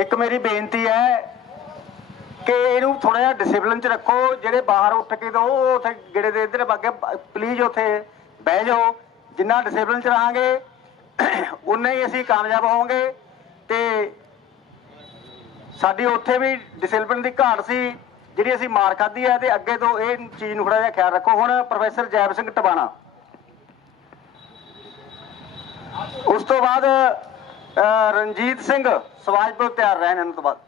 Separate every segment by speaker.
Speaker 1: ਇੱਕ ਮੇਰੀ ਬੇਨਤੀ ਹੈ ਕਿ ਇਹਨੂੰ ਥੋੜਾ ਜਿਹਾ ਡਿਸਪਲਿਨ ਚ ਰੱਖੋ, ਜਿਹੜੇ ਬਾਹਰ ਉੱਠ ਕੇ ਦੋ ਉਹ ਉੱਥੇ ਗੇੜੇ ਦੇ ਇੱਧਰ ਬਾਗੇ ਪਲੀਜ਼ ਉੱਥੇ ਬਹਿ ਜਾਓ। ਜਿੰਨਾ ਡਿਸਪਲਿਨ ਚ ਰਹਾਂਗੇ, ਉਨਾ ਹੀ ਅਸੀਂ ਕਾਮਯਾਬ ਹੋਵਾਂਗੇ। ਤੇ ਸਾਡੀ ਉੱਥੇ ਵੀ ਡਿਸਪਲਿਨ ਦੀ ਘਾਟ ਸੀ, ਜਿਹੜੀ ਅਸੀਂ ਮਾਰ ਖਾਧੀ ਹੈ ਤੇ ਅੱਗੇ ਤੋਂ ਇਹ ਚੀਜ਼ ਨੂੰ ਥੋੜਾ ਜਿਹਾ ਖਿਆਲ ਰੱਖੋ। ਹੁਣ ਪ੍ਰੋਫੈਸਰ ਜੈਬ ਸਿੰਘ ਟਬਾਣਾ। ਉਸ ਤੋਂ ਬਾਅਦ ਰਣਜੀਤ ਸਿੰਘ ਸਵਾਜਪੁਰ ਤਿਆਰ ਰਹਿਣ ਇਹਨਾਂ ਤੋਂ ਬਾਅਦ।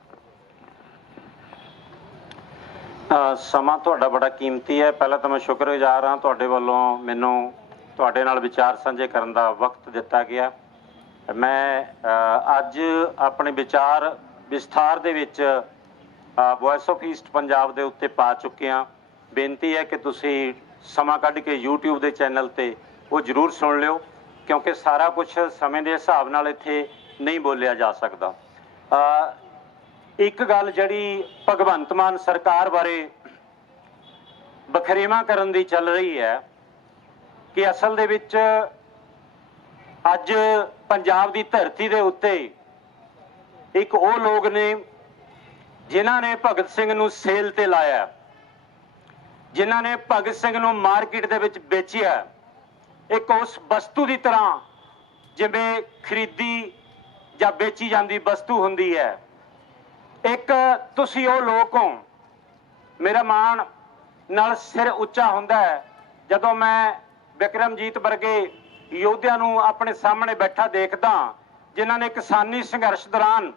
Speaker 2: ਸਮਾਂ ਤੁਹਾਡਾ ਬੜਾ ਕੀਮਤੀ ਹੈ। ਪਹਿਲਾਂ ਤਾਂ ਮੈਂ ਸ਼ੁਕਰਗੁਜ਼ਾਰ ਹਾਂ ਤੁਹਾਡੇ ਵੱਲੋਂ ਮੈਨੂੰ ਤੁਹਾਡੇ ਨਾਲ ਵਿਚਾਰ ਸਾਂਝੇ ਕਰਨ ਦਾ ਵਕਤ ਦਿੱਤਾ ਗਿਆ। ਮੈਂ ਅੱਜ ਆਪਣੇ ਵਿਚਾਰ ਵਿਸਥਾਰ ਦੇ ਵਿੱਚ ਵੌਇਸ ਆਫ ਈਸਟ ਪੰਜਾਬ ਦੇ ਉੱਤੇ ਪਾ ਚੁੱਕੇ ਹਾਂ। ਬੇਨਤੀ ਹੈ ਕਿ ਤੁਸੀਂ ਸਮਾਂ ਕੱਢ ਕੇ YouTube ਦੇ ਚੈਨਲ ਤੇ ਉਹ ਜ਼ਰੂਰ ਸੁਣ ਲਿਓ। ਕਿਉਂਕਿ ਸਾਰਾ ਕੁਝ ਸਮੇਂ ਦੇ ਹਿਸਾਬ ਨਾਲ ਇੱਥੇ ਨਹੀਂ ਬੋਲਿਆ ਜਾ ਸਕਦਾ। ਅ, ਇੱਕ ਗੱਲ ਜਿਹੜੀ ਭਗਵੰਤ ਮਾਨ ਸਰਕਾਰ ਬਾਰੇ ਬਖਰੇਵਾ ਕਰਨ ਦੀ ਚੱਲ ਰਹੀ ਹੈ ਕਿ ਅਸਲ ਦੇ ਵਿੱਚ ਅੱਜ ਪੰਜਾਬ ਦੀ ਧਰਤੀ ਦੇ ਉੱਤੇ ਇੱਕ ਉਹ ਲੋਕ ਨੇ ਜਿਨ੍ਹਾਂ ਨੇ ਭਗਤ ਸਿੰਘ ਨੂੰ ਸੇਲ ਤੇ ਲਾਇਆ ਜਿਨ੍ਹਾਂ ਨੇ ਭਗਤ ਸਿੰਘ ਨੂੰ ਮਾਰਕੀਟ ਦੇ ਵਿੱਚ ਵੇਚਿਆ। ਇੱਕ ਉਸ ਵਸਤੂ ਦੀ ਤਰ੍ਹਾਂ ਜਿਵੇਂ ਖਰੀਦੀ ਜਾਂ ਵੇਚੀ ਜਾਂਦੀ ਵਸਤੂ ਹੁੰਦੀ ਹੈ। ਇੱਕ ਤੁਸੀਂ ਉਹ ਲੋਕ ਹੋ, ਮੇਰਾ ਮਾਣ ਨਾਲ ਸਿਰ ਉੱਚਾ ਹੁੰਦਾ ਹੈ। ਜਦੋਂ ਮੈਂ ਵਿਕਰਮਜੀਤ ਵਰਗੇ ਯੋਧਿਆਂ ਨੂੰ ਆਪਣੇ ਸਾਹਮਣੇ ਬੈਠਾ ਦੇਖਦਾ, ਜਿਨ੍ਹਾਂ ਨੇ ਕਿਸਾਨੀ ਸੰਘਰਸ਼ ਦੌਰਾਨ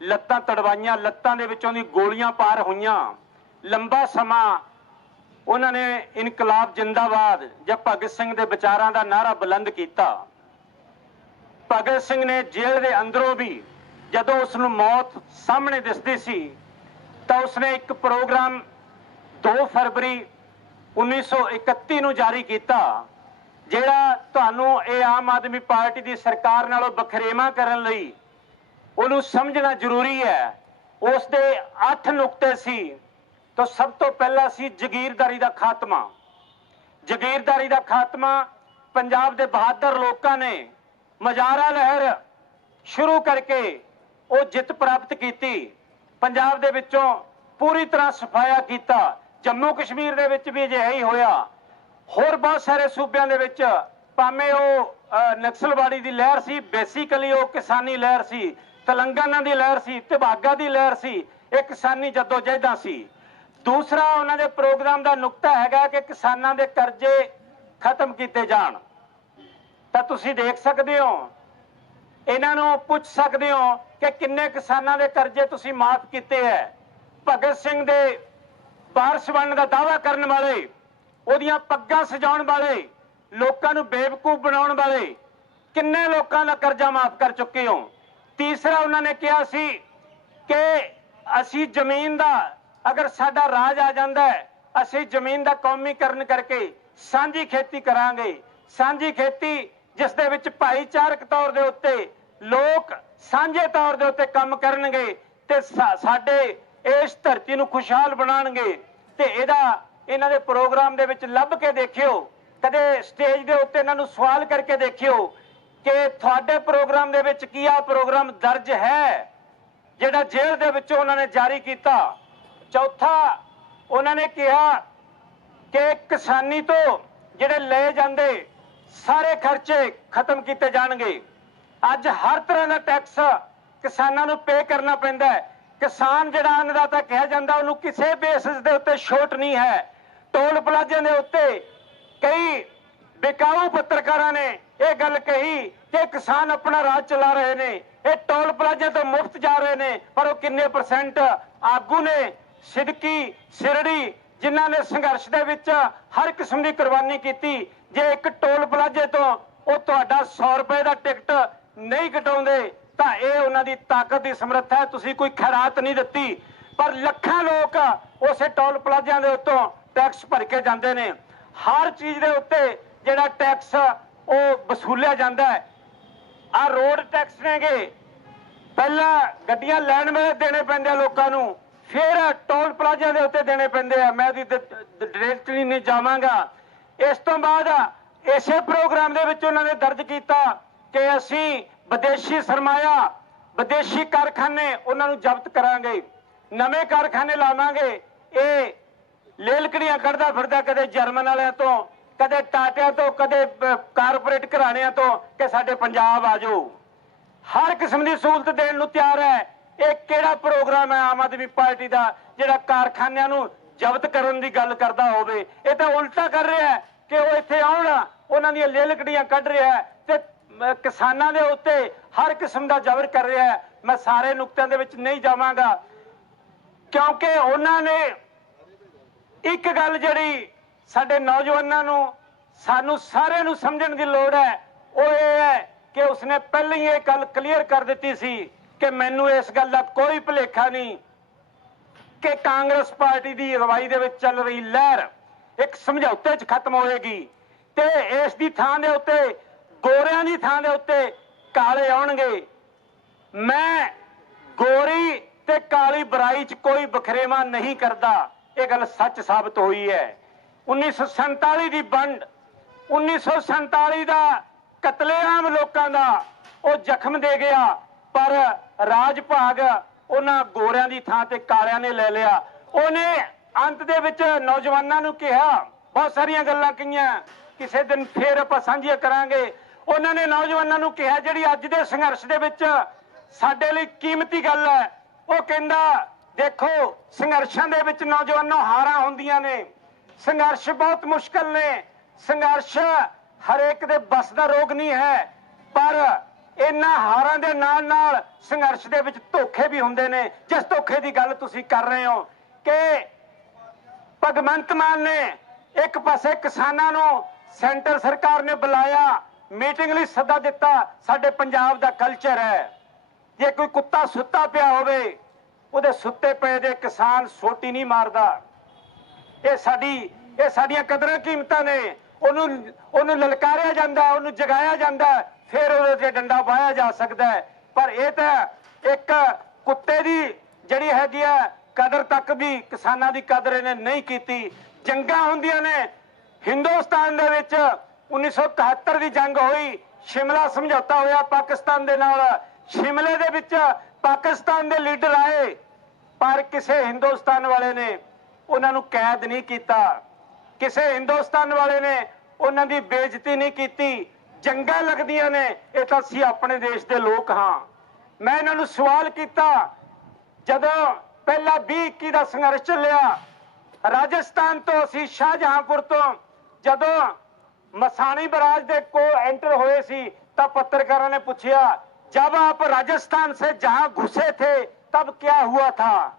Speaker 2: ਲੱਤਾਂ ਤੜਵਾਈਆਂ, ਲੱਤਾਂ ਦੇ ਵਿੱਚੋਂ ਦੀ ਗੋਲੀਆਂ ਪਾਰ ਹੋਈਆਂ, ਲੰਬਾ ਸਮਾਂ ਉਹਨਾਂ ਨੇ ਇਨਕਲਾਬ ਜਿੰਦਾਬਾਦ ਜਾਂ ਭਗਤ ਸਿੰਘ ਦੇ ਵਿਚਾਰਾਂ ਦਾ ਨਾਰਾ ਬੁਲੰਦ ਕੀਤਾ। ਭਗਤ ਸਿੰਘ ਨੇ ਜੇਲ੍ਹ ਦੇ ਅੰਦਰੋਂ ਵੀ ਜਦੋਂ ਉਸ ਨੂੰ ਮੌਤ ਸਾਹਮਣੇ ਦਿਸਦੀ ਸੀ, ਤਾਂ ਉਸਨੇ ਇੱਕ ਪ੍ਰੋਗਰਾਮ 2 ਫਰਵਰੀ 1931 ਨੂੰ ਜਾਰੀ ਕੀਤਾ, ਜਿਹੜਾ ਤੁਹਾਨੂੰ ਇਹ ਆਮ ਆਦਮੀ ਪਾਰਟੀ ਦੀ ਸਰਕਾਰ ਨਾਲੋਂ ਬਖਰੇਵਾ ਕਰਨ ਲਈ ਉਹਨੂੰ ਸਮਝਣਾ ਜ਼ਰੂਰੀ ਹੈ। ਉਸ ਦੇ 8 ਨੁਕਤੇ ਸੀ। ਤਾਂ ਸਭ ਤੋਂ ਪਹਿਲਾ ਸੀ ਜ਼ਗੀਰਦਾਰੀ ਦਾ ਖਾਤਮਾ। ਜ਼ਗੀਰਦਾਰੀ ਦਾ ਖਾਤਮਾ ਪੰਜਾਬ ਦੇ ਬਹਾਦਰ ਲੋਕਾਂ ਨੇ ਮਜਾਰਾ ਲਹਿਰ ਸ਼ੁਰੂ ਕਰਕੇ ਉਹ ਜਿੱਤ ਪ੍ਰਾਪਤ ਕੀਤੀ। ਪੰਜਾਬ ਦੇ ਵਿੱਚੋਂ ਪੂਰੀ ਤਰ੍ਹਾਂ ਸਫਾਇਆ ਕੀਤਾ। ਜੰਮੂ ਕਸ਼ਮੀਰ ਦੇ ਵਿੱਚ ਵੀ ਅਜਿਹਾ ਹੀ ਹੋਇਆ। ਹੋਰ ਬਹੁਤ ਸਾਰੇ ਸੂਬਿਆਂ ਦੇ ਵਿੱਚ ਭਾਵੇਂ ਉਹ ਨਕਸਲਵਾੜੀ ਦੀ ਲਹਿਰ ਸੀ, ਬੇਸਿਕਲੀ ਉਹ ਕਿਸਾਨੀ ਲਹਿਰ ਸੀ, ਤੇਲੰਗਾਨਾ ਦੀ ਲਹਿਰ ਸੀ ਤਿਬਾਗਾ ਦੀ ਲਹਿਰ ਸੀ, ਇਹ ਕਿਸਾਨੀ ਜਦੋਜਹਿਦਾਂ ਸੀ। ਦੂਸਰਾ ਉਹਨਾਂ ਦੇ ਪ੍ਰੋਗਰਾਮ ਦਾ ਨੁਕਤਾ ਹੈਗਾ ਕਿ ਕਿਸਾਨਾਂ ਦੇ ਕਰਜ਼ੇ ਖਤਮ ਕੀਤੇ ਜਾਣ। ਤਾਂ ਤੁਸੀਂ ਦੇਖ ਸਕਦੇ ਹੋ, ਇਹਨਾਂ ਨੂੰ ਪੁੱਛ ਸਕਦੇ ਹੋ ਕਿ ਕਿੰਨੇ ਕਿਸਾਨਾਂ ਦੇ ਕਰਜ਼ੇ ਤੁਸੀਂ ਮਾਫ ਕੀਤੇ ਹੈ ਭਗਤ ਸਿੰਘ ਦੇ ਵਾਰਸ ਬਣਨ ਦਾ ਦਾਅਵਾ ਕਰਨ ਵਾਲੇ, ਉਹਦੀਆਂ ਪੱਗਾਂ ਸਜਾਉਣ ਵਾਲੇ, ਲੋਕਾਂ ਨੂੰ ਬੇਵਕੂਫ ਬਣਾਉਣ ਵਾਲੇ, ਕਿੰਨੇ ਲੋਕਾਂ ਦਾ ਕਰਜ਼ਾ ਮਾਫ ਕਰ ਚੁੱਕੇ ਹੋ? ਤੀਸਰਾ ਉਹਨਾਂ ਨੇ ਕਿਹਾ ਸੀ ਕਿ ਅਸੀਂ ਜ਼ਮੀਨ ਦਾ ਅਗਰ ਸਾਡਾ ਰਾਜ ਆ ਜਾਂਦਾ ਹੈ, ਅਸੀਂ ਜ਼ਮੀਨ ਦਾ ਕੌਮੀਕਰਨ ਕਰਕੇ ਸਾਂਝੀ ਖੇਤੀ ਕਰਾਂਗੇ। ਸਾਂਝੀ ਖੇਤੀ ਜਿਸ ਦੇ ਵਿੱਚ ਭਾਈਚਾਰਕ ਤੌਰ ਦੇ ਉੱਤੇ ਲੋਕ ਸਾਂਝੇ ਤੌਰ ਦੇ ਉੱਤੇ ਕੰਮ ਕਰਨਗੇ ਤੇ ਸਾਡੇ ਇਸ ਧਰਤੀ ਨੂੰ ਖੁਸ਼ਹਾਲ ਬਣਾਉਣਗੇ ਤੇ ਇਹਦਾ ਇਹਨਾਂ ਦੇ ਪ੍ਰੋਗਰਾਮ ਦੇ ਵਿੱਚ ਲੱਭ ਕੇ ਦੇਖਿਓ, ਕਦੇ ਸਟੇਜ ਦੇ ਉੱਤੇ ਇਹਨਾਂ ਨੂੰ ਸਵਾਲ ਕਰਕੇ ਦੇਖਿਓ ਕਿ ਤੁਹਾਡੇ ਪ੍ਰੋਗਰਾਮ ਦੇ ਵਿੱਚ ਕੀ ਆ ਪ੍ਰੋਗਰਾਮ ਦਰਜ ਹੈ, ਜਿਹੜਾ ਜੇਲ੍ਹ ਦੇ ਵਿੱਚੋਂ ਉਹਨਾਂ ਨੇ ਜਾਰੀ ਕੀਤਾ। ਚੌਥਾ, ਉਹਨਾਂ ਨੇ ਕਿਹਾ ਕਿ ਕਿਸਾਨੀ ਤੋਂ ਜਿਹੜੇ ਲਏ ਜਾਂਦੇ ਸਾਰੇ ਖਰਚੇ ਖਤਮ ਕੀਤੇ ਜਾਣਗੇ। ਅੱਜ ਹਰ ਤਰ੍ਹਾਂ ਦਾ ਟੈਕਸ ਕਿਸਾਨਾਂ ਨੂੰ ਪੇ ਕਰਨਾ ਪੈਂਦਾ ਹੈ। ਕਿਸਾਨ ਜਿਹੜਾ ਅੰਨਦਾਤਾ ਕਿਹਾ ਜਾਂਦਾ, ਉਹਨੂੰ ਕਿਸੇ ਬੇਸਿਸ ਦੇ ਉੱਤੇ ਛੋਟ ਨਹੀਂ ਹੈ। ਟੋਲ ਪਲਾਜ਼ਿਆਂ ਦੇ ਉੱਤੇ ਕਈ ਵਿਕਾਊ ਪੱਤਰਕਾਰਾਂ ਨੇ ਇਹ ਗੱਲ ਕਹੀ ਕਿ ਕਿਸਾਨ ਆਪਣਾ ਰਾਜ ਚਲਾ ਰਹੇ ਨੇ। ਇਹ ਟੋਲ ਪਲਾਜੇ ਤੋਂ ਮੁਫਤ ਜਾ ਰਹੇ ਨੇ, ਪਰ ਉਹ ਕਿੰਨੇ ਪਰਸੈਂਟ ਆਗੂ ਨੇ ਸਿੱਧਕੀ, ਸਿਰੜੀ, ਜਿਨ੍ਹਾਂ ਨੇ ਸੰਘਰਸ਼ ਦੇ ਵਿੱਚ ਹਰ ਕਿਸਮ ਦੀ ਕੁਰਬਾਨੀ ਕੀਤੀ, ਜੇ ਇੱਕ ਟੋਲ ਪਲਾਜ਼ੇ ਤੋਂ ਉਹ ਤੁਹਾਡਾ 100 ਰੁਪਏ ਦਾ ਟਿਕਟ ਨਹੀਂ ਕਟਾਉਂਦੇ, ਤਾਂ ਇਹ ਉਹਨਾਂ ਦੀ ਤਾਕਤ ਦੀ ਸਮਰੱਥਾ ਹੈ, ਤੁਸੀਂ ਕੋਈ ਖੈਰਾਤ ਨਹੀਂ ਦਿੱਤੀ। ਪਰ ਲੱਖਾਂ ਲੋਕ ਉਸੇ ਟੋਲ ਪਲਾਜ਼ਿਆਂ ਦੇ ਉੱਤੋਂ ਟੈਕਸ ਭਰ ਕੇ ਜਾਂਦੇ ਨੇ। ਹਰ ਚੀਜ਼ ਦੇ ਉੱਤੇ ਜਿਹੜਾ ਟੈਕਸ ਉਹ ਵਸੂਲਿਆ ਜਾਂਦਾ ਹੈ। ਆ ਰੋਡ ਟੈਕਸ ਨੇਗੇ। ਪਹਿਲਾਂ ਗੱਡੀਆਂ ਲੈਣ ਵੇਲੇ ਦੇਣੇ ਪੈਂਦੇ ਆ ਲੋਕਾਂ ਨੂੰ। ਫਿਰ ਟੋਲ ਪਲਾਜ਼ਿਆਂ ਦੇ ਉੱਤੇ ਦੇਣੇ ਪੈਂਦੇ ਆ। ਮੈਂ ਉਹਦੀ ਡਾਇਰੈਕਟਲੀ ਨਹੀਂ ਜਾਵਾਂਗਾ। ਇਸ ਤੋਂ ਬਾਅਦ ਇਸੇ ਪ੍ਰੋਗਰਾਮ ਦੇ ਵਿੱਚ ਉਹਨਾਂ ਨੇ ਦਰਜ ਕੀਤਾ ਕਿ ਅਸੀਂ ਵਿਦੇਸ਼ੀ ਸਰਮਾਇਆ, ਵਿਦੇਸ਼ੀ ਕਾਰਖਾਨੇ ਉਹਨਾਂ ਨੂੰ ਜ਼ਬਤ ਕਰਾਂਗੇ। ਨਵੇਂ ਕਾਰਖਾਨੇ ਲਾਵਾਂਗੇ। ਇਹ ਲੇਲਕੜੀਆਂ ਕੱਢਦਾ ਫਿਰਦਾ ਕਦੇ ਜਰਮਨ ਵਾਲਿਆਂ ਤੋਂ, ਕਦੇ ਟਾਟਿਆਂ ਤੋਂ, ਕਦੇ ਕਾਰਪੋਰੇਟ ਘਰਾਣਿਆਂ ਤੋਂ ਕਿ ਸਾਡੇ ਪੰਜਾਬ ਆ ਜਾਓ। ਹਰ ਕਿਸਮ ਦੀ ਸਹੂਲਤ ਦੇਣ ਨੂੰ ਤਿਆਰ ਹੈ। ਇਹ ਕਿਹੜਾ ਪ੍ਰੋਗਰਾਮ ਹੈ ਆਮ ਆਦਮੀ ਪਾਰਟੀ ਦਾ ਜਿਹੜਾ ਕਾਰਖਾਨਿਆਂ ਨੂੰ ਜ਼ਬਤ ਕਰਨ ਦੀ ਗੱਲ ਕਰਦਾ ਹੋਵੇ? ਇਹ ਤਾਂ ਉਲਟਾ ਕਰ ਰਿਹਾ ਹੈ ਕਿ ਉਹ ਇੱਥੇ ਆਉਣ, ਉਹਨਾਂ ਦੀਆਂ ਲੇਲਕੜੀਆਂ ਕੱਢ ਰਿਹਾ ਹੈ ਤੇ ਕਿਸਾਨਾਂ ਦੇ ਉੱਤੇ ਹਰ ਕਿਸਮ ਦਾ ਜ਼ਬਰ ਕਰ ਰਿਹਾ ਹੈ। ਮੈਂ ਸਾਰੇ ਨੁਕਤਿਆਂ ਦੇ ਵਿੱਚ ਨਹੀਂ ਜਾਵਾਂਗਾ। ਕਿਉਂਕਿ ਉਹਨਾਂ ਨੇ ਇੱਕ ਗੱਲ ਜਿਹੜੀ ਸਾਡੇ ਨੌਜਵਾਨਾਂ ਨੂੰ, ਸਾਨੂੰ ਸਾਰਿਆਂ ਨੂੰ ਸਮਝਣ ਦੀ ਲੋੜ ਹੈ, ਉਹ ਇਹ ਹੈ ਕਿ ਉਸਨੇ ਪਹਿਲਾਂ ਹੀ ਇਹ ਗੱਲ ਕਲੀਅਰ ਕਰ ਦਿੱਤੀ ਸੀ ਕਿ ਮੈਨੂੰ ਇਸ ਗੱਲ ਦਾ ਕੋਈ ਭੁਲੇਖਾ ਨਹੀਂ ਕਿ ਕਾਂਗਰਸ ਪਾਰਟੀ ਦੀ ਅਗਵਾਈ ਦੇ ਵਿੱਚ ਚੱਲ ਰਹੀ ਲਹਿਰ ਇੱਕ ਸਮਝੌਤੇ 'ਚ ਖਤਮ ਹੋਏਗੀ ਤੇ ਇਸ ਦੀ ਥਾਂ ਦੇ ਉੱਤੇ, ਗੋਰਿਆਂ ਦੀ ਥਾਂ ਦੇ ਉੱਤੇ ਕਾਲੇ ਆਉਣਗੇ। ਮੈਂ ਗੋਰੀ ਤੇ ਕਾਲੀ ਬਰਾਈ 'ਚ ਕੋਈ ਬਖਰੇਵਾ ਨਹੀਂ ਕਰਦਾ। ਇਹ ਗੱਲ ਸੱਚ ਸਾਬਤ ਹੋਈ ਹੈ। 1947 ਦੀ ਵੰਡ 1947 ਦਾ ਕਤਲੇਆਮ ਲੋਕਾਂ ਦਾ ਉਹ ਜ਼ਖਮ ਦੇ ਗਿਆ। ਪਰ ਰਾਜ ਭਾਗ ਉਹਨਾਂ ਗੋਰਿਆਂ ਦੀ ਥਾਂ ਤੇ ਕਾਲਿਆਂ ਨੇ ਲੈ ਲਿਆ। ਉਹਨੇ ਅੰਤ ਦੇ ਵਿੱਚ ਨੌਜਵਾਨਾਂ ਨੂੰ ਕਿਹਾ, ਬਹੁਤ ਸਾਰੀਆਂ ਗੱਲਾਂ ਕਹੀਆਂ, ਕਿਸੇ ਦਿਨ ਫੇਰ ਆਪਾਂ ਸਾਂਝੀਆਂ ਕਰਾਂਗੇ। ਉਹਨਾਂ ਨੇ ਨੌਜਵਾਨਾਂ ਨੂੰ ਕਿਹਾ, ਜਿਹੜੀ ਅੱਜ ਦੇ ਸੰਘਰਸ਼ ਦੇ ਵਿੱਚ ਸਾਡੇ ਲਈ ਕੀਮਤੀ ਗੱਲ ਹੈ, ਉਹ ਕਹਿੰਦਾ, ਦੇਖੋ, ਸੰਘਰਸ਼ਾਂ ਦੇ ਵਿੱਚ ਨੌਜਵਾਨੋਂ ਹਾਰਾਂ ਹੁੰਦੀਆਂ ਨੇ। ਸੰਘਰਸ਼ ਬਹੁਤ ਮੁਸ਼ਕਲ ਨੇ। ਸੰਘਰਸ਼ ਹਰੇਕ ਦੇ ਬਸ ਦਾ ਰੋਗ ਨਹੀਂ ਹੈ, ਪਰ ਇਹਨਾਂ ਹਾਰਾਂ ਦੇ ਨਾਲ ਨਾਲ ਸੰਘਰਸ਼ ਦੇ ਵਿੱਚ ਧੋਖੇ ਵੀ ਹੁੰਦੇ ਨੇ। ਜਿਸ ਧੋਖੇ ਦੀ ਗੱਲ ਤੁਸੀਂ ਕਰ ਰਹੇ ਹੋ ਕਿ ਭਗਵੰਤ ਮਾਨ ਨੇ ਇੱਕ ਪਾਸੇ ਕਿਸਾਨਾਂ ਨੂੰ ਸੈਂਟਰ ਸਰਕਾਰ ਨੇ ਬੁਲਾਇਆ, ਮੀਟਿੰਗ ਲਈ ਸੱਦਾ ਦਿੱਤਾ, ਸਾਡੇ ਪੰਜਾਬ ਦਾ ਕਲਚਰ ਹੈ। ਜੇ ਕੋਈ ਕੁੱਤਾ ਸੁੱਤਾ ਪਿਆ ਹੋਵੇ, ਉਹਦੇ ਸੁੱਤੇ ਪਏ ਦੇ ਕਿਸਾਨ ਸੋਟੀ ਨਹੀਂ ਮਾਰਦਾ। ਇਹ ਸਾਡੀ, ਇਹ ਸਾਡੀਆਂ ਕਦਰਾਂ ਕੀਮਤਾਂ ਨੇ। ਉਹਨੂੰ ਉਹਨੂੰ ਲਲਕਾਰਿਆ ਜਾਂਦਾ, ਉਹਨੂੰ ਜਗਾਇਆ ਜਾਂਦਾ। ਫਿਰ ਉਹਦੇ ਤੇ ਡੰਡਾ ਵਾਹਿਆ ਜਾ ਸਕਦਾ ਹੈ। ਪਰ ਇਹ ਤਾਂ ਇੱਕ ਕੁੱਤੇ ਦੀ ਜਿਹੜੀ ਹੈਗੀ ਆ ਕਦਰ ਤੱਕ ਵੀ ਕਿਸਾਨਾਂ ਦੀ ਕਦਰ ਇਹਨੇ ਨਹੀਂ ਕੀਤੀ। ਜੰਗਾਂ ਹੁੰਦੀਆਂ ਨੇ। ਹਿੰਦੁਸਤਾਨ ਦੇ ਵਿੱਚ 1971 ਦੀ ਜੰਗ ਹੋਈ। ਸ਼ਿਮਲਾ ਸਮਝੌਤਾ ਹੋਇਆ ਪਾਕਿਸਤਾਨ ਦੇ ਨਾਲ। ਸ਼ਿਮਲੇ ਦੇ ਵਿੱਚ ਪਾਕਿਸਤਾਨ ਦੇ ਲੀਡਰ ਆਏ। ਪਰ ਕਿਸੇ ਹਿੰਦੁਸਤਾਨ ਵਾਲੇ ਨੇ ਉਹਨਾਂ ਨੂੰ ਕੈਦ ਨਹੀਂ ਕੀਤਾ। ਕਿਸੇ ਹਿੰਦੁਸਤਾਨ ਵਾਲੇ ਨੇ ਉਹਨਾਂ ਦੀ ਬੇਇੱਜ਼ਤੀ ਨਹੀਂ ਕੀਤੀ। ਜੰਗਾਂ ਲੱਗਦੀਆਂ ਨੇ, ਇਹ ਤਾਂ ਅਸੀਂ ਆਪਣੇ ਦੇਸ਼ ਦੇ ਲੋਕ ਹਾਂ। ਮੈਂ ਇਹਨਾਂ ਨੂੰ ਸਵਾਲ ਕੀਤਾ, ਜਦੋਂ ਪਹਿਲਾ 2021 ਦਾ ਸੰਘਰਸ਼ ਚੱਲਿਆ, ਰਾਜਸਥਾਨ ਤੋਂ ਅਸੀਂ ਸ਼ਾਹਜਹਾਂਪੁਰ ਤੋਂ ਜਦੋਂ ਮਸਾਣੀ ਬਰਾਜ ਦੇ ਕੋਲ ਐਂਟਰ ਹੋਏ ਸੀ, ਤਾਂ ਪੱਤਰਕਾਰਾਂ ਨੇ ਪੁੱਛਿਆ ਜਦ ਆਪ ਰਾਜਸਥਾਨ ਸੇ ਜਹਾਂ ਘੁਸੇ ਥੇ, ਤਬ ਕਿਆ ਹੋਇਆ ਥਾ?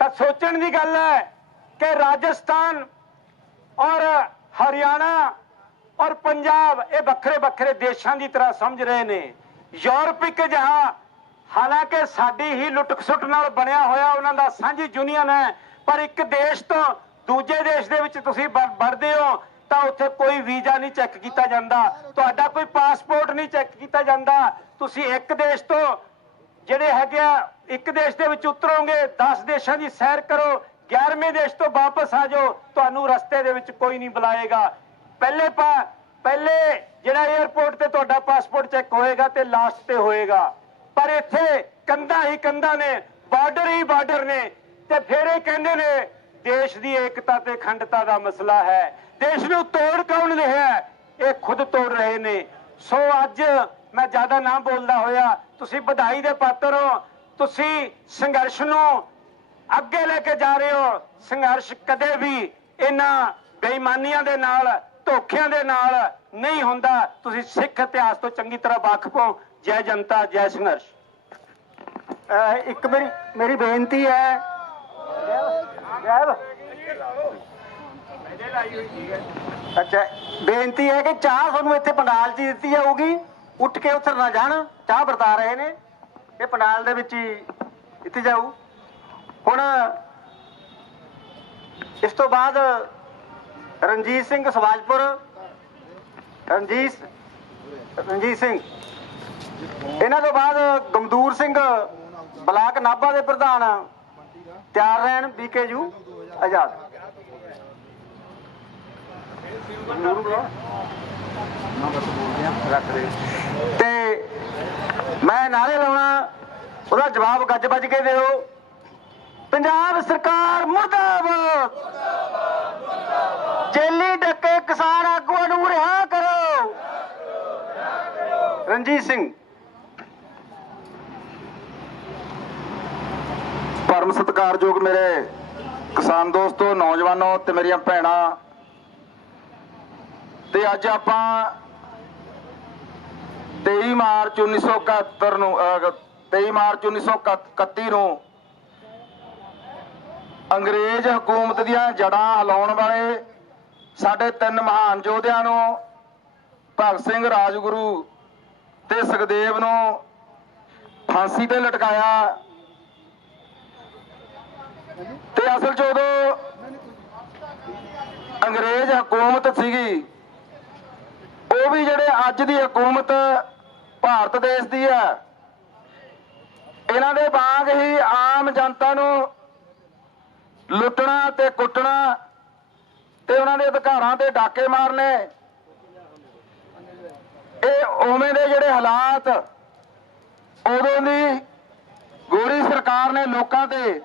Speaker 2: ਤਾਂ ਸੋਚਣ ਦੀ ਗੱਲ ਹੈ ਕਿ ਰਾਜਸਥਾਨ ਔਰ ਹਰਿਆਣਾ ਔਰ ਪੰਜਾਬ, ਇਹ ਵੱਖਰੇ ਵੱਖਰੇ ਦੇਸ਼ਾਂ ਦੀ ਤਰ੍ਹਾਂ ਸਮਝ ਰਹੇ ਨੇ। ਯੂਰਪ ਇੱਕ ਜਹਾਂ ਹਾਲਾਂਕਿ ਸਾਡੀ ਹੀ ਲੁੱਟ-ਖਸੁੱਟ ਨਾਲ ਬਣਿਆ ਹੋਇਆ ਉਹਨਾਂ ਦਾ ਸਾਂਝੀ ਯੂਨੀਅਨ ਹੈ, ਪਰ ਇੱਕ ਦੇਸ਼ ਤੋਂ ਦੂਜੇ ਦੇਸ਼ ਦੇ ਵਿੱਚ ਤੁਸੀਂ ਵੜਦੇ ਹੋ, ਤਾਂ ਉੱਥੇ ਕੋਈ ਵੀਜ਼ਾ ਨਹੀਂ ਚੈੱਕ ਕੀਤਾ ਜਾਂਦਾ। ਤੁਹਾਡਾ ਕੋਈ ਪਾਸਪੋਰਟ ਨਹੀਂ ਚੈੱਕ ਕੀਤਾ ਜਾਂਦਾ। ਤੁਸੀਂ ਇੱਕ ਦੇਸ਼ ਤੋਂ ਜਿਹੜੇ ਹੈਗੇ ਆ, ਇੱਕ ਦੇਸ਼ ਦੇ ਵਿੱਚ ਉਤਰੋਗੇ 10 ਦੇਸ਼ਾਂ ਦੀ ਸੈਰ ਕਰੋ 11ਵੇਂ ਦੇਸ਼ ਤੋਂ ਵਾਪਸ ਆ ਜਾਓ, ਤੁਹਾਨੂੰ ਰਸਤੇ ਦੇ ਵਿੱਚ ਕੋਈ ਨਹੀਂ ਬੁਲਾਏਗਾ। ਪਹਿਲੇ ਪਹਿਲੇ ਜਿਹੜਾ 에어ਪੋਰਟ ਤੇ ਤੁਹਾਡਾ ਪਾਸਪੋਰਟ ਚੈੱਕ ਹੋਏਗਾ ਤੇ ਲਾਸਟ ਤੇ ਹੋਏਗਾ। ਪਰ ਇੱਥੇ ਕੰਧਾਂ ਹੀ ਕੰਧਾਂ ਨੇ ਬਾਰਡਰ ਹੀ ਬਾਰਡਰ ਨੇ ਤੇ ਫਿਰ ਇਹ ਕਹਿੰਦੇ ਨੇ, ਦੇਸ਼ ਦੀ ਏਕਤਾ ਤੇ ਅਖੰਡਤਾ ਦਾ ਮਸਲਾ ਹੈ। ਦੇਸ਼ ਨੂੰ ਤੋੜ ਕੌਣ ਰਿਹਾ ਇਹ ਖੁਦ ਤੋੜ ਰਹੇ ਨੇ। ਸੋ ਅੱਜ ਮੈਂ ਜ਼ਿਆਦਾ ਨਾ ਬੋਲਦਾ ਹੋਇਆ, ਤੁਸੀਂ ਵਧਾਈ ਦੇ ਪਾਤਰ ਹੋ, ਤੁਸੀਂ ਸੰਘਰਸ਼ ਨੂੰ ਅੱਗੇ ਲੈ ਕੇ ਜਾ ਰਹੇ ਹੋ। ਸੰਘਰਸ਼ ਕਦੇ ਵੀ ਇਹਨਾਂ ਬੇਈਮਾਨੀਆਂ ਦੇ ਨਾਲ ਧੋਖਿਆਂ ਦੇ ਨਾਲ ਨਹੀਂ ਹੁੰਦਾ। ਤੁਸੀਂ ਸਿੱਖ ਇਤਿਹਾਸ ਤੋਂ ਚੰਗੀ ਤਰ੍ਹਾਂ ਵਾਕਿਫ ਹੋ ਜੈ ਜਨਤਾ, ਜੈ ਸੰਘਰਸ਼।
Speaker 1: ਇੱਕ ਮੇਰੀ ਮੇਰੀ ਬੇਨਤੀ ਹੈ। ਅੱਛਾ, ਬੇਨਤੀ ਹੈ ਕਿ ਚਾਹ ਤੁਹਾਨੂੰ ਇੱਥੇ ਪੰਡਾਲ 'ਚ ਦਿੱਤੀ ਜਾਊਗੀ। ਉੱਠ ਕੇ ਉੱਥੇ ਨਾ ਜਾਣ। ਚਾਹ ਵਰਤਾ ਰਹੇ ਨੇ। ਇਹ ਪੰਡਾਲ ਦੇ ਵਿੱਚ ਹੀ ਦਿੱਤੀ ਜਾਊ। ਹੁਣ ਇਸ ਤੋਂ ਬਾਅਦ ਰਣਜੀਤ ਸਿੰਘ ਸਵਾਜਪੁਰ। ਰਣਜੀਤ ਰਣਜੀਤ ਸਿੰਘ। ਇਹਨਾਂ ਤੋਂ ਬਾਅਦ ਗਮਦੂਰ ਸਿੰਘ ਬਲਾਕ ਨਾਭਾ ਦੇ ਪ੍ਰਧਾਨ ਤਿਆਰ ਰਹਿਣ ਬੀਕੇਯੂ ਆਜ਼ਾਦ। ਤੇ ਮੈਂ ਨਾਰੇ ਲਾਉਣਾ, ਉਹਦਾ ਜਵਾਬ ਗੱਜ ਵੱਜ ਕੇ ਦਿਓ। ਪੰਜਾਬ ਸਰਕਾਰ ਮੁਰਦਾਬਾਦ। ਜੇਲੀ ਡੱਕੇ ਕਿਸਾਨ ਆਗੂਆਂ ਨੂੰ ਰਿਹਾ ਕਰੋ। ਰਣਜੀਤ ਸਿੰਘ।
Speaker 3: ਪਰਮ ਸਤਿਕਾਰਯੋਗ ਮੇਰੇ ਕਿਸਾਨ ਦੋਸਤੋ ਨੌਜਵਾਨੋ ਤੇ ਮੇਰੀਆਂ ਭੈਣਾਂ। ਤੇ ਅੱਜ ਆਪਾਂ 23 ਮਾਰਚ 1971 ਨੂੰ ਅਹ, 23 ਮਾਰਚ 1931 ਨੂੰ ਅੰਗਰੇਜ਼ ਹਕੂਮਤ ਦੀਆਂ ਜੜਾਂ ਹਿਲਾਉਣ ਵਾਲੇ ਸਾਡੇ ਤਿੰਨ ਮਹਾਨ ਯੋਧਿਆਂ ਨੂੰ, ਭਗਤ ਸਿੰਘ ਰਾਜਗੁਰੂ ਤੇ ਸੁਖਦੇਵ ਨੂੰ ਫਾਂਸੀ ਤੇ ਲਟਕਾਇਆ। ਤੇ ਅਸਲ 'ਚ ਉਦੋਂ ਅੰਗਰੇਜ਼ ਹਕੂਮਤ ਸੀਗੀ। ਉਹ ਵੀ ਜਿਹੜੇ ਅੱਜ ਦੀ ਹਕੂਮਤ ਭਾਰਤ ਦੇਸ਼ ਦੀ ਹੈ, ਇਹਨਾਂ ਦੇ ਵਾਂਗ ਹੀ ਆਮ ਜਨਤਾ ਨੂੰ ਲੁੱਟਣਾ ਤੇ ਕੁੱਟਣਾ ਤੇ ਉਹਨਾਂ ਦੇ ਅਧਿਕਾਰਾਂ ਤੇ ਡਾਕੇ ਮਾਰਨੇ। ਇਹ ਉਵੇਂ ਦੇ ਜਿਹੜੇ ਹਾਲਾਤ, ਉਦੋਂ ਦੀ ਗੋਰੀ ਸਰਕਾਰ ਨੇ ਲੋਕਾਂ ਤੇ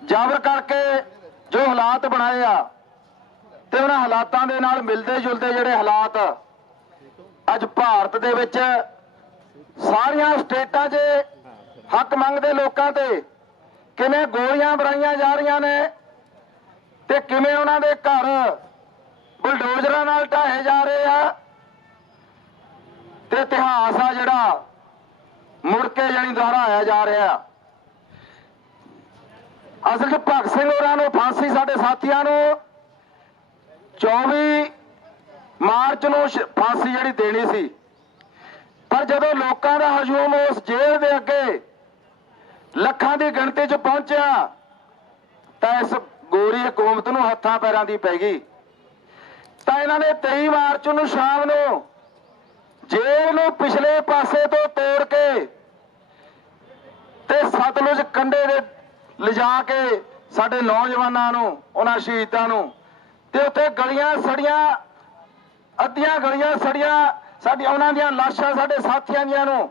Speaker 3: ਜਾਬਰ ਕਰਕੇ ਜੋ ਹਾਲਾਤ ਬਣਾਏ ਆ ਤੇ ਉਹਨਾਂ ਹਾਲਾਤਾਂ ਦੇ ਨਾਲ ਮਿਲਦੇ ਜੁਲਦੇ ਜਿਹੜੇ ਹਾਲਾਤ ਅੱਜ ਭਾਰਤ ਦੇ ਵਿੱਚ ਸਾਰੀਆਂ ਸਟੇਟਾਂ 'ਚ ਹੱਕ ਮੰਗਦੇ ਲੋਕਾਂ ਤੇ ਕਿਵੇਂ ਗੋਲੀਆਂ ਬਣਾਈਆਂ ਜਾ ਰਹੀਆਂ ਨੇ ਤੇ ਕਿਵੇਂ ਉਹਨਾਂ ਦੇ ਘਰ ਬੁਲਡੋਜ਼ਰਾਂ ਨਾਲ ਢਾਏ ਜਾ ਰਹੇ ਆ? ਤੇ ਇਤਿਹਾਸ ਆ ਜਿਹੜਾ ਮੁੜ ਕੇ ਜਾਨੀ ਦੁਹਰਾਇਆ ਜਾ ਰਿਹਾ ਅਸਲ 'ਚ ਭਗਤ ਸਿੰਘ ਹੋਰਾਂ ਨੂੰ ਫਾਂਸੀ ਸਾਡੇ ਸਾਥੀਆਂ ਨੂੰ 24 ਮਾਰਚ ਨੂੰ ਫਾਂਸੀ ਜਿਹੜੀ ਦੇਣੀ ਸੀ। ਪਰ ਜਦੋਂ ਲੋਕਾਂ ਦਾ ਹਜੂਮ ਉਸ ਜੇਲ੍ਹ ਦੇ ਅੱਗੇ ਲੱਖਾਂ ਦੀ ਗਿਣਤੀ 'ਚ ਪਹੁੰਚਿਆ, ਤਾਂ ਇਸ ਗੋਰੀ ਹਕੂਮਤ ਨੂੰ ਹੱਥਾਂ ਪੈਰਾਂ ਦੀ ਪੈ ਗਈ। ਤਾਂ ਇਹਨਾਂ ਨੇ 23 ਮਾਰਚ ਨੂੰ ਸ਼ਾਮ ਨੂੰ ਜੇਲ੍ਹ ਨੂੰ ਪਿਛਲੇ ਪਾਸੇ ਤੋਂ ਤੋੜ ਕੇ ਤੇ ਸਤਲੁਜ ਕੰਢੇ ਦੇ ਲਿਜਾ ਕੇ ਸਾਡੇ ਨੌਜਵਾਨਾਂ ਨੂੰ, ਉਹਨਾਂ ਸ਼ਹੀਦਾਂ ਨੂੰ ਤੇ ਉੱਥੇ ਗਲੀਆਂ ਸੜੀਆਂ, ਅੱਧੀਆਂ ਗਲੀਆਂ ਸੜੀਆਂ, ਸਾਡੀ ਉਹਨਾਂ ਦੀਆਂ ਲਾਸ਼ਾਂ ਸਾਡੇ ਸਾਥੀਆਂ ਦੀਆਂ ਨੂੰ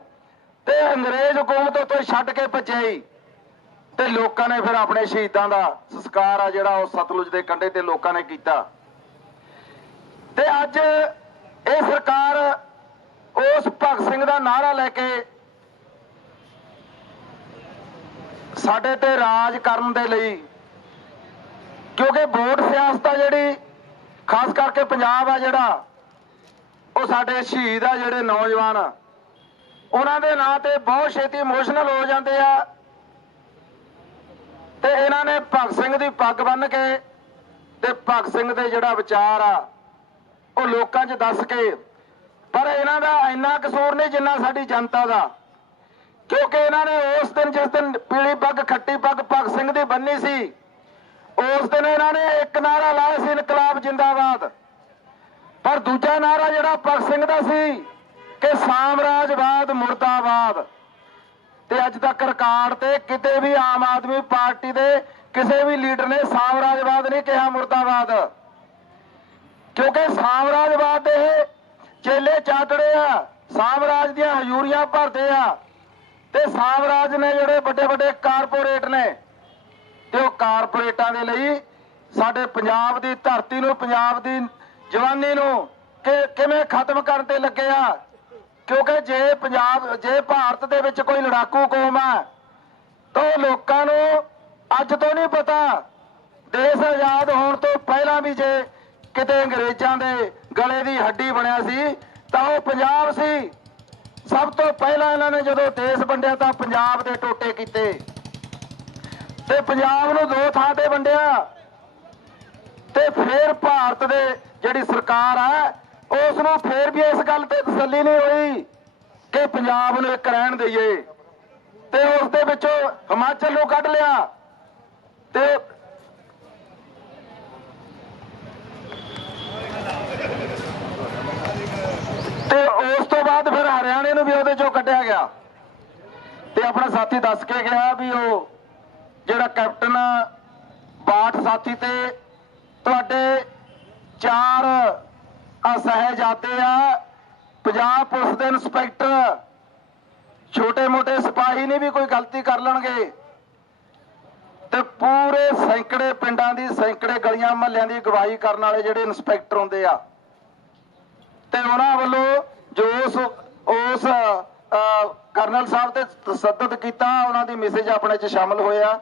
Speaker 3: ਤੇ ਅੰਗਰੇਜ਼ ਹਕੂਮਤ ਉੱਥੇ ਛੱਡ ਕੇ ਭੱਜੇ ਤੇ ਲੋਕਾਂ ਨੇ ਫਿਰ ਆਪਣੇ ਸ਼ਹੀਦਾਂ ਦਾ ਸੰਸਕਾਰ ਆ ਜਿਹੜਾ ਉਹ ਸਤਲੁਜ ਦੇ ਕੰਢੇ ਤੇ ਲੋਕਾਂ ਨੇ ਕੀਤਾ। ਤੇ ਅੱਜ ਇਹ ਸਰਕਾਰ ਉਸ ਭਗਤ ਸਿੰਘ ਦਾ ਨਾਰਾ ਲੈ ਕੇ ਸਾਡੇ ਤੇ ਰਾਜ ਕਰਨ ਦੇ ਲਈ, ਕਿਉਂਕਿ ਵੋਟ ਸਿਆਸਤ ਆ ਜਿਹੜੀ, ਖਾਸ ਕਰਕੇ ਪੰਜਾਬ ਆ ਜਿਹੜਾ, ਉਹ ਸਾਡੇ ਸ਼ਹੀਦ ਆ ਜਿਹੜੇ ਨੌਜਵਾਨ, ਉਹਨਾਂ ਦੇ ਨਾਂ ਤੇ ਬਹੁਤ ਛੇਤੀ ਇਮੋਸ਼ਨਲ ਹੋ ਜਾਂਦੇ ਆ। ਤੇ ਇਹਨਾਂ ਨੇ ਭਗਤ ਸਿੰਘ ਦੀ ਪੱਗ ਬੰਨ ਕੇ ਤੇ ਭਗਤ ਸਿੰਘ ਦੇ ਜਿਹੜਾ ਵਿਚਾਰ ਆ, ਉਹ ਲੋਕਾਂ 'ਚ ਦੱਸ ਕੇ, ਪਰ ਇਹਨਾਂ ਦਾ ਇੰਨਾ ਕਸੂਰ ਨਹੀਂ ਜਿੰਨਾ ਸਾਡੀ ਜਨਤਾ ਦਾ। ਕਿਉਂਕਿ ਇਹਨਾਂ ਨੇ ਉਸ ਦਿਨ ਜਿਸ ਦਿਨ ਪੀਲੀ ਪੱਗ, ਖੱਟੀ ਪੱਗ ਭਗਤ ਸਿੰਘ ਦੀ ਬੰਨੀ ਸੀ, ਉਸ ਦਿਨ ਇਹਨਾਂ ਨੇ ਇੱਕ ਨਾਰਾ ਲਾਇਆ ਸੀ ਇਨਕਲਾਬ ਜਿੰਦਾਬਾਦ। ਪਰ ਦੂਜਾ ਨਾਰਾ ਜਿਹੜਾ ਭਗਤ ਸਿੰਘ ਦਾ ਸੀ, ਕਿ ਸਾਮਰਾਜਵਾਦ ਮੁਰਦਾਬਾਦ। ਤੇ ਅੱਜ ਤੱਕ ਰਿਕਾਰਡ ਤੇ ਕਿਤੇ ਵੀ ਆਮ ਆਦਮੀ ਪਾਰਟੀ ਦੇ ਕਿਸੇ ਵੀ ਲੀਡਰ ਨੇ ਸਾਮਰਾਜਵਾਦ ਨਹੀਂ ਕਿਹਾ ਮੁਰਦਾਬਾਦ। ਕਿਉਂਕਿ ਸਾਮਰਾਜਵਾਦ ਦੇ ਇਹ ਚੇਲੇ ਚਾਟੜੇ ਆ, ਸਾਮਰਾਜ ਦੀਆਂ ਹਜ਼ੂਰੀਆਂ ਭਰਦੇ ਆ ਤੇ ਸਾਮਰਾਜ ਨੇ ਜਿਹੜੇ ਵੱਡੇ ਵੱਡੇ ਕਾਰਪੋਰੇਟ ਨੇ ਤੇ ਉਹ ਕਾਰਪੋਰੇਟਾਂ ਦੇ ਲਈ ਸਾਡੇ ਪੰਜਾਬ ਦੀ ਧਰਤੀ ਨੂੰ, ਪੰਜਾਬ ਦੀ ਜਵਾਨੀ ਨੂੰ ਕਿਵੇਂ ਖਤਮ ਕਰਨ ਤੇ ਲੱਗੇ ਆ ਕਿਉਂਕਿ ਜੇ ਪੰਜਾਬ, ਜੇ ਭਾਰਤ ਦੇ ਵਿੱਚ ਕੋਈ ਲੜਾਕੂ ਕੌਮ ਹੈ, ਤਾਂ ਉਹ ਲੋਕਾਂ ਨੂੰ ਅੱਜ ਤੋਂ ਨਹੀਂ ਪਤਾ, ਦੇਸ਼ ਆਜ਼ਾਦ ਹੋਣ ਤੋਂ ਪਹਿਲਾਂ ਵੀ ਜੇ ਕਿਤੇ ਅੰਗਰੇਜ਼ਾਂ ਦੇ ਗਲੇ ਦੀ ਹੱਡੀ ਬਣਿਆ ਸੀ, ਤਾਂ ਉਹ ਪੰਜਾਬ ਸੀ। ਸਭ ਤੋਂ ਪਹਿਲਾਂ ਇਹਨਾਂ ਨੇ ਜਦੋਂ ਦੇਸ਼ ਵੰਡਿਆ ਤਾਂ ਪੰਜਾਬ ਦੇ ਟੋਟੇ ਕੀਤੇ। ਤੇ ਪੰਜਾਬ ਨੂੰ ਦੋ ਥਾਂ ਤੇ ਵੰਡਿਆ। ਤੇ ਫਿਰ ਭਾਰਤ ਦੇ ਜਿਹੜੀ ਸਰਕਾਰ ਹੈ ਉਸ ਨੂੰ ਫਿਰ ਵੀ ਇਸ ਗੱਲ ਤੇ ਤਸੱਲੀ ਨਹੀਂ ਹੋਈ ਕਿ ਪੰਜਾਬ ਨੂੰ ਇੱਕ ਰਹਿਣ ਦਈਏ ਤੇ ਉਸ ਦੇ ਵਿੱਚੋਂ ਹਿਮਾਚਲ ਨੂੰ ਕੱਢ ਲਿਆ ਤੇ ਤੇ ਉਸ ਤੋਂ ਬਾਅਦ ਫਿਰ ਹਰਿਆਣੇ ਨੂੰ ਵੀ ਉਹਦੇ ਚੋਂ ਕੱਢਿਆ ਗਿਆ। ਤੇ ਆਪਣਾ ਸਾਥੀ ਦੱਸ ਕੇ ਗਿਆ ਵੀ ਉਹ ਜਿਹੜਾ ਕੈਪਟਨ ਬਾਠ ਸਾਥੀ ਤੇ ਤੁਹਾਡੇ ਚਾਰ ਆ ਸਹਿਜਾਦੇ ਆ। ਪੰਜਾਬ ਪੁਲਿਸ ਦੇ ਇੰਸਪੈਕਟਰ, ਛੋਟੇ-ਮੋਟੇ ਸਿਪਾਹੀ ਨੇ ਵੀ ਕੋਈ ਗਲਤੀ ਕਰ ਲੈਣਗੇ। ਤੇ ਪੂਰੇ ਸੈਂਕੜੇ ਪਿੰਡਾਂ ਦੀ, ਸੈਂਕੜੇ ਗਲੀਆਂ ਮਹੱਲਿਆਂ ਦੀ ਗਵਾਹੀ ਕਰਨ ਵਾਲੇ ਜਿਹੜੇ ਇੰਸਪੈਕਟਰ ਹੁੰਦੇ ਆ। ਤੇ ਉਹਨਾਂ ਵੱਲੋਂ ਜੋ ਉਸ ਉਸ ਕਰਨਲ ਸਾਹਿਬ ਤੇ ਤਸੱਦਦ ਕੀਤਾ, ਉਹਨਾਂ ਦੀ ਮੈਸੇਜ ਆਪਣੇ ਚ ਸ਼ਾਮਲ ਹੋਇਆ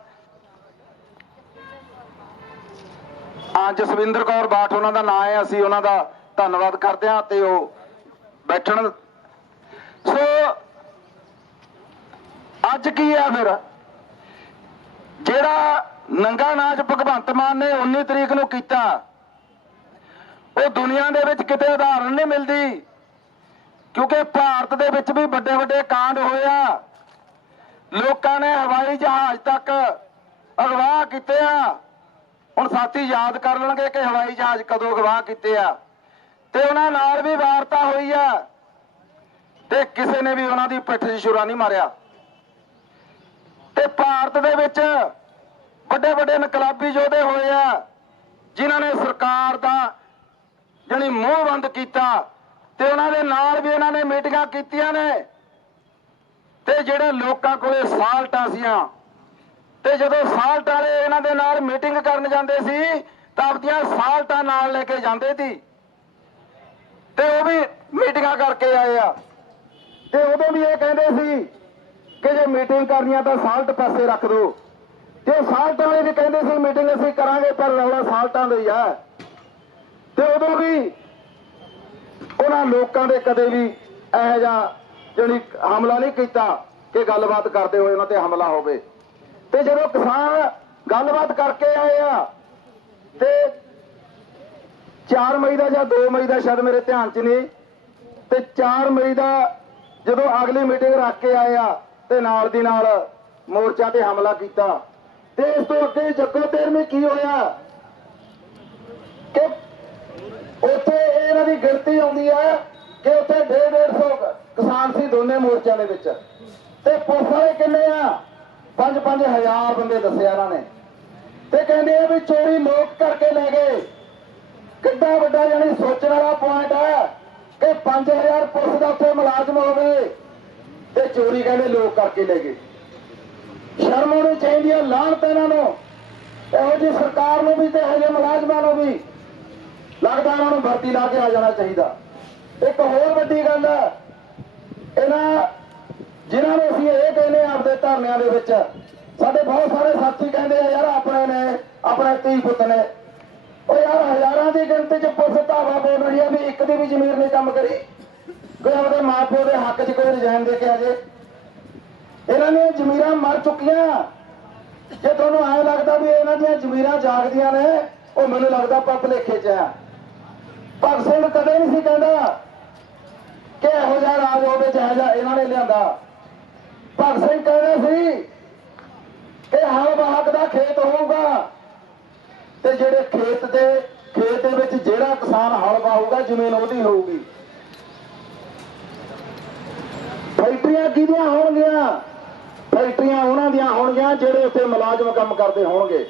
Speaker 3: ਆ। ਜਸਵਿੰਦਰ ਕੌਰ ਬਾਠ, ਉਹਨਾਂ ਦਾ ਨਾਮ ਹੈ, ਅਸੀਂ ਉਹਨਾਂ ਦਾ ਧੰਨਵਾਦ ਕਰਦੇ ਹਾਂ ਤੇ ਉਹ ਬੈਠਣ ਸੋ ਅੱਜ ਕੀ ਆ ਫਿਰ? ਜਿਹੜਾ ਨੰਗਾ ਨਾਚ ਭਗਵੰਤ ਮਾਨ ਨੇ 19 ਤਰੀਕ ਨੂੰ ਕੀਤਾ, ਉਹ ਦੁਨੀਆ ਦੇ ਵਿੱਚ ਕਿਤੇ ਉਦਾਹਰਨ ਨਹੀਂ ਮਿਲਦੀ, ਕਿਉਂਕਿ ਭਾਰਤ ਦੇ ਵਿੱਚ ਵੀ ਵੱਡੇ ਵੱਡੇ ਕਾਂਡ ਹੋਏ ਆ। ਲੋਕਾਂ ਨੇ ਹਵਾਈ ਜਹਾਜ਼ ਤੱਕ ਅਗਵਾ ਕੀਤੇ ਆ। ਹੁਣ ਸਾਥੀ ਯਾਦ ਕਰ ਲੈਣਗੇ ਕਿ ਹਵਾਈ ਜਹਾਜ਼ ਕਦੋਂ ਅਗਵਾ ਕੀਤੇ ਆ। ਤੇ ਉਹਨਾਂ ਨਾਲ ਵੀ ਵਾਰਤਾ ਹੋਈ ਆ। ਤੇ ਕਿਸੇ ਨੇ ਵੀ ਉਹਨਾਂ ਦੀ ਪਿੱਠ 'ਚ ਛੁਰਾ ਨਹੀਂ ਮਾਰਿਆ। ਤੇ ਭਾਰਤ ਦੇ ਵਿੱਚ ਵੱਡੇ ਵੱਡੇ ਇਨਕਲਾਬੀ ਯੋਧੇ ਹੋਏ ਆ, ਜਿਨ੍ਹਾਂ ਨੇ ਸਰਕਾਰ ਦਾ ਜਣੀ ਮੂੰਹ ਬੰਦ ਕੀਤਾ ਤੇ ਉਹਨਾਂ ਦੇ ਨਾਲ ਵੀ ਇਹਨਾਂ ਨੇ ਮੀਟਿੰਗਾਂ ਕੀਤੀਆਂ ਨੇ। ਤੇ ਜਿਹੜੇ ਲੋਕਾਂ ਕੋਲੇ ਸਾਲਟਾਂ ਸੀਆਂ, ਤੇ ਜਦੋਂ ਸਾਲਟ ਵਾਲੇ ਇਹਨਾਂ ਦੇ ਨਾਲ ਮੀਟਿੰਗ ਕਰਨ ਜਾਂਦੇ ਸੀ, ਤਾਂ ਆਪਦੀਆਂ ਸਾਲਟਾਂ ਨਾਲ ਲੈ ਕੇ ਜਾਂਦੇ ਸੀ। ਤੇ ਉਹ ਵੀ ਮੀਟਿੰਗਾਂ ਕਰਕੇ ਆਏ ਆ। ਤੇ ਉਦੋਂ ਵੀ ਇਹ ਕਹਿੰਦੇ ਸੀ ਕਿ ਜੇ ਮੀਟਿੰਗ ਕਰਨੀ ਆ ਤਾਂ ਸਾਲਟ ਪੈਸੇ ਰੱਖ ਦਿਓ। ਤੇ ਸਾਲਟ ਵਾਲੇ ਵੀ ਕਹਿੰਦੇ ਸੀ ਮੀਟਿੰਗ ਅਸੀਂ ਕਰਾਂਗੇ, ਪਰ ਰੌਲਾ ਸਾਲਟਾਂ ਦਾ ਹੀ ਆ। ਤੇ ਉਦੋਂ ਵੀ ਉਹਨਾਂ ਲੋਕਾਂ ਦੇ ਕਦੇ ਵੀ ਇਹੋ ਜਿਹਾ ਜਿਹੜੀ ਹਮਲਾ ਨਹੀਂ ਕੀਤਾ ਕਿ ਗੱਲਬਾਤ ਕਰਦੇ ਹੋਏ ਉਹਨਾਂ ਤੇ ਹਮਲਾ ਹੋਵੇ। ਤੇ ਜਦੋਂ ਕਿਸਾਨ ਗੱਲਬਾਤ ਕਰਕੇ ਆਏ ਆ 4 ਮਈ ਦਾ ਜਾਂ 2 ਮਈ ਦਾ ਸ਼ਾਇਦ ਮੇਰੇ ਧਿਆਨ 'ਚ ਨਹੀਂ। ਤੇ 4 ਮਈ ਦਾ ਜਦੋਂ ਅਗਲੀ ਮੀਟਿੰਗ ਰੱਖ ਕੇ ਆਏ ਆ, ਤੇ ਨਾਲ ਦੀ ਨਾਲ ਮੋਰਚਾ ਤੇ ਹਮਲਾ ਕੀਤਾ। ਤੇ ਇਸ ਤੋਂ ਅੱਗੇ ਜੱਗੋ ਤੇਰਵੇਂ ਕੀ ਹੋਇਆ? ਕਿ ਉੱਥੇ ਇਹਨਾਂ ਦੀ ਗਿਣਤੀ ਆਉਂਦੀ ਹੈ ਕਿ ਉੱਥੇ 150 ਕਿਸਾਨ ਸੀ ਦੋਨੇ ਮੋਰਚਿਆਂ ਦੇ ਵਿੱਚ। ਤੇ ਪੁਲਿਸ ਵਾਲੇ ਕਿੰਨੇ ਆ? 5-5 ਹਜ਼ਾਰ ਬੰਦੇ ਦੱਸਿਆ ਇਹਨਾਂ ਨੇ। ਤੇ ਕਹਿੰਦੇ ਆ ਵੀ ਚੋਰੀ ਲੋਕ ਕਰਕੇ ਲੈ ਗਏ। ਕਿੱਡਾ ਵੱਡਾ ਜਾਨੀ ਸੋਚਣ ਵਾਲਾ ਪੁਆਇੰਟ ਹੈ ਕਿ 5000 ਪੁਲਿਸ ਦਾ ਉੱਥੇ ਮੁਲਾਜ਼ਮ ਹੋਵੇ ਤੇ ਚੋਰੀ ਕਹਿੰਦੇ ਲੋਕ ਕਰਕੇ ਲੈ ਗਏ। ਸ਼ਰਮ ਆਉਣੀ ਚਾਹੀਦੀ ਹੈ ਲਾਹਨਤ ਇਹਨਾਂ ਨੂੰ। ਇਹੋ ਜਿਹੀ ਸਰਕਾਰ ਨੂੰ ਵੀ ਤੇ ਇਹੋ ਜਿਹੇ ਮੁਲਾਜ਼ਮਾਂ ਨੂੰ ਵੀ ਲੱਗਦਾ ਇਹਨਾਂ ਨੂੰ ਭਰਤੀ ਲਾ ਕੇ ਆ ਜਾਣਾ ਚਾਹੀਦਾ। ਇੱਕ ਹੋਰ ਵੱਡੀ ਗੱਲ ਹੈ ਇਹਨਾਂ ਜਿਨ੍ਹਾਂ ਨੂੰ ਅਸੀਂ ਇਹ ਕਹਿੰਦੇ ਹਾਂ ਆਪਦੇ ਧਰਨਿਆਂ ਦੇ ਵਿੱਚ, ਸਾਡੇ ਬਹੁਤ ਸਾਰੇ ਸਾਥੀ ਕਹਿੰਦੇ ਆ, ਯਾਰ ਆਪਣੇ ਨੇ, ਆਪਣੇ ਧੀ ਪੁੱਤ ਨੇ ਉਹ ਯਾਰ, ਹਜ਼ਾਰਾਂ ਦੀ ਗਿਣਤੀ ਚ ਪੁਲਿਸ ਧਾਵਾ ਬੋਲ ਰਹੀ ਆ ਵੀ ਇੱਕ ਦੀ ਵੀ ਜ਼ਮੀਰ ਨਹੀਂ ਕੰਮ ਕਰੀ। ਕੋਈ ਆਪਦੇ ਮਾਪਿਓ ਦੇ ਹੱਕ 'ਚ ਕੋਈ ਰਿਜ਼ਾਈਨ ਦੇ ਕੇ ਆ ਜੇ। ਇਹਨਾਂ ਦੀਆਂ ਜ਼ਮੀਰਾਂ ਮਰ ਚੁੱਕੀਆਂ। ਜੇ ਤੁਹਾਨੂੰ ਐਂ ਲੱਗਦਾ ਵੀ ਇਹਨਾਂ ਦੀਆਂ ਜ਼ਮੀਰਾਂ ਜਾਗਦੀਆਂ ਨੇ, ਉਹ ਮੈਨੂੰ ਲੱਗਦਾ ਆਪਾਂ ਭੁਲੇਖੇ 'ਚ ਆ। ਭਗਤ ਸਿੰਘ ਕਦੇ ਨਹੀਂ ਸੀ ਕਹਿੰਦਾ ਕਿ ਇਹੋ ਜਿਹਾ ਰਾਜ ਹੋਵੇ ਜਿਹੋ ਜਿਹਾ ਇਹਨਾਂ ਨੇ ਲਿਆਂਦਾ। ਭਗਤ ਸਿੰਘ ਕਹਿੰਦੇ ਸੀ ਕਿ ਹਲ ਵਾਹਕ ਦਾ ਖੇਤ ਹੋਊਗਾ। ਤੇ ਜਿਹੜੇ ਖੇਤ ਦੇ ਖੇਤ ਦੇ ਵਿੱਚ ਜਿਹੜਾ ਕਿਸਾਨ ਹਲ ਵਾਹੂਗਾ ਜ਼ਮੀਨ ਉਹਦੀ ਹੋਊਗੀ। ਫੈਕਟਰੀਆਂ ਕਿਹਦੀਆਂ ਹੋਣਗੀਆਂ? ਫੈਕਟਰੀਆਂ ਉਹਨਾਂ ਦੀਆਂ ਹੋਣਗੀਆਂ ਜਿਹੜੇ ਉੱਥੇ ਮੁਲਾਜ਼ਮ ਕੰਮ ਕਰਦੇ ਹੋਣਗੇ।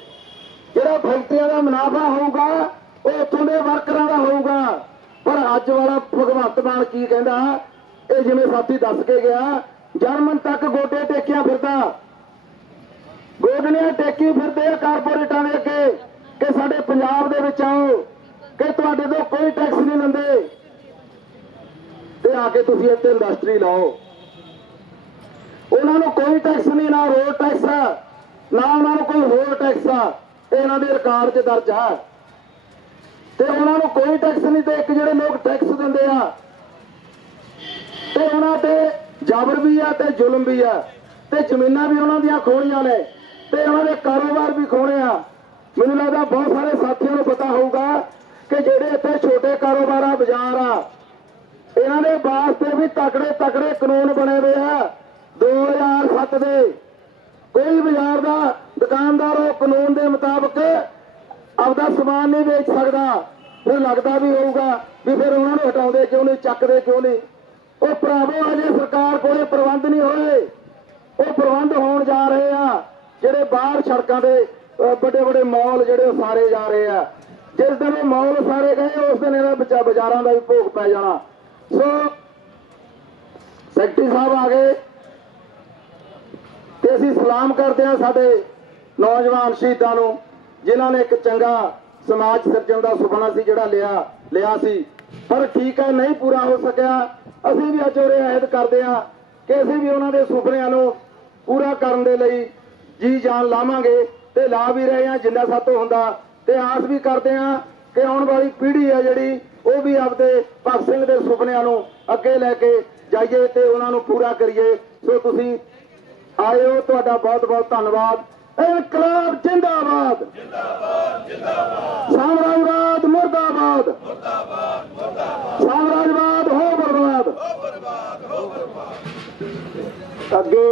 Speaker 3: ਜਿਹੜਾ ਫੈਕਟਰੀਆਂ ਦਾ ਮੁਨਾਫਾ ਹੋਊਗਾ, ਉਹ ਉੱਥੋਂ ਦੇ ਵਰਕਰਾਂ ਦਾ ਹੋਊਗਾ। ਪਰ ਅੱਜ ਵਾਲਾ ਭਗਵੰਤ ਮਾਨ ਕੀ ਕਹਿੰਦਾ? ਇਹ ਜਿਵੇਂ ਸਾਥੀ ਦੱਸ ਕੇ ਗਿਆ, ਜਰਮਨ ਤੱਕ ਗੋਡੇ ਟੇਕਿਆ ਫਿਰਦਾ। ਗੋਡਲੀਆਂ ਟੇਕੀ ਫਿਰਦੇ ਆ ਕਾਰਪੋਰੇਟਾਂ ਦੇ ਅੱਗੇ। ਕਿ ਸਾਡੇ ਪੰਜਾਬ ਦੇ ਵਿੱਚ ਆਓ, ਕਿ ਤੁਹਾਡੇ ਤੋਂ ਕੋਈ ਟੈਕਸ ਨਹੀਂ ਲੈਂਦੇ। ਤੇ ਆ ਕੇ ਤੁਸੀਂ ਇੱਥੇ ਇੰਡਸਟਰੀ ਲਾਓ। ਉਹਨਾਂ ਨੂੰ ਕੋਈ ਟੈਕਸ ਨਹੀਂ, ਨਾ ਰੋਡ ਟੈਕਸ ਆ, ਨਾ ਉਹਨਾਂ ਨੂੰ ਕੋਈ ਹੋਰ ਟੈਕਸ ਆ ਇਹ ਇਹਨਾਂ ਦੇ ਰਿਕਾਰਡ 'ਚ ਦਰਜ ਹੈ ਤੇ ਉਹਨਾਂ ਨੂੰ ਕੋਈ ਟੈਕਸ ਨਹੀਂ ਤੇ ਇੱਕ ਜਿਹੜੇ ਲੋਕ ਟੈਕਸ ਦਿੰਦੇ ਆ, ਤੇ ਉਹਨਾਂ ਤੇ ਜ਼ਬਰ ਵੀ ਆ ਤੇ ਜ਼ੁਲਮ ਵੀ ਆ, ਤੇ ਜ਼ਮੀਨਾਂ ਵੀ ਉਹਨਾਂ ਦੀਆਂ ਖੋਣੀਆਂ ਨੇ, ਤੇ ਉਹਨਾਂ ਦੇ ਕਾਰੋਬਾਰ ਵੀ ਖੋਣੇ ਆ। ਮੈਨੂੰ ਲੱਗਦਾ ਬਹੁਤ ਸਾਰੇ ਸਾਥੀਆਂ ਨੂੰ ਪਤਾ ਹੋਊਗਾ ਕਿ ਜਿਹੜੇ ਇੱਥੇ ਛੋਟੇ ਕਾਰੋਬਾਰ ਆ ਬਾਜ਼ਾਰ ਆ, ਇਹਨਾਂ ਦੇ ਵਾਸਤੇ ਵੀ ਤਕੜੇ ਤਕੜੇ ਕਾਨੂੰਨ ਬਣੇ ਹੋਏ ਆ। 2007 ਦੇ ਕੋਈ ਬਾਜ਼ਾਰ ਦਾ ਦੁਕਾਨਦਾਰ ਉਹ ਕਾਨੂੰਨ ਦੇ ਮੁਤਾਬਕ ਆਪਦਾ ਸਮਾਨ ਨਹੀਂ ਵੇਚ ਸਕਦਾ। ਫਿਰ ਲੱਗਦਾ ਵੀ ਹੋਊਗਾ ਵੀ ਫਿਰ ਉਹਨਾਂ ਨੂੰ ਹਟਾਉਂਦੇ ਕਿਉਂ ਨਹੀਂ, ਚੱਕਦੇ ਕਿਉਂ ਨਹੀਂ? ਉਹ ਭਰਾਵੋ, ਅਜੇ ਸਰਕਾਰ ਕੋਲੇ ਪ੍ਰਬੰਧ ਨਹੀਂ ਹੋਏ। ਉਹ ਪ੍ਰਬੰਧ ਹੋਣ ਜਾ ਰਹੇ ਆ, ਜਿਹੜੇ ਬਾਹਰ ਸੜਕਾਂ ਦੇ ਵੱਡੇ ਵੱਡੇ ਮਾਲ ਜਿਹੜੇ ਉਹ ਸਾਰੇ ਜਾ ਰਹੇ ਆ। ਜਿਸ ਦਿਨ ਇਹ ਮੌਲ ਸਾਰੇ ਗਏ, ਉਸ ਦਿਨ ਇਹਦਾ ਬੱਚਾ ਬਾਜ਼ਾਰਾਂ ਦਾ ਵੀ ਭੋਗ ਪੈ ਜਾਣਾ। ਸੋ ਸੈਕਟਰੀ ਸਾਹਿਬ ਆ ਗਏ ਤੇ ਅਸੀਂ ਸਲਾਮ ਕਰਦੇ ਹਾਂ ਸਾਡੇ ਨੌਜਵਾਨ ਸ਼ਹੀਦਾਂ ਨੂੰ, ਜਿਨ੍ਹਾਂ ਨੇ ਇੱਕ ਚੰਗਾ ਸਮਾਜ ਸਿਰਜਣ ਦਾ ਸੁਪਨਾ ਸੀ ਜਿਹੜਾ ਲਿਆ ਲਿਆ ਸੀ। ਪਰ ਠੀਕ ਹੈ, ਨਹੀਂ ਪੂਰਾ ਹੋ ਸਕਿਆ। ਅਸੀਂ ਵੀ ਅੱਜ ਉਰੇ ਆਇਦ ਕਰਦੇ ਹਾਂ ਕਿ ਅਸੀਂ ਵੀ ਉਹਨਾਂ ਦੇ ਸੁਪਨਿਆਂ ਨੂੰ ਪੂਰਾ ਕਰਨ ਦੇ ਲਈ ਜੀ ਜਾਨ ਲਾਵਾਂਗੇ। ਤੇ ਲਾ ਵੀ ਰਹੇ ਹਾਂ, ਜਿੰਨਾ ਸਾਤੋਂ ਹੁੰਦਾ। ਤੇ ਆਸ ਵੀ ਕਰਦੇ ਹਾਂ ਕਿ ਆਉਣ ਵਾਲੀ ਪੀੜ੍ਹੀ ਹੈ ਜਿਹੜੀ, ਉਹ ਵੀ ਆਪਦੇ ਭਗਤ ਸਿੰਘ ਦੇ ਸੁਪਨਿਆਂ ਨੂੰ ਅੱਗੇ ਲੈ ਕੇ ਜਾਈਏ ਤੇ ਉਹਨਾਂ ਨੂੰ ਪੂਰਾ ਕਰੀਏ। ਸੋ ਤੁਸੀਂ ਆਇਓ, ਤੁਹਾਡਾ ਬਹੁਤ ਬਹੁਤ ਧੰਨਵਾਦ। ਇਨਕਲਾਬ ਜਿੰਦਾਬਾਦ। ਜਿੰਦਾਬਾਦ ਜਿੰਦਾਬਾਦ ਸਾਮਰਾਜਵਾਦ ਮੁਰਦਾਬਾਦ ਮੁਰਦਾਬਾਦ। ਮੁਰਦਾਬਾਦ ਸਾਮਰਾਜਵਾਦ ਹੋ ਬਰਬਾਦ ਹੋ ਬਰਬਾਦ ਹੋ ਬਰਬਾਦ ਅੱਗੇ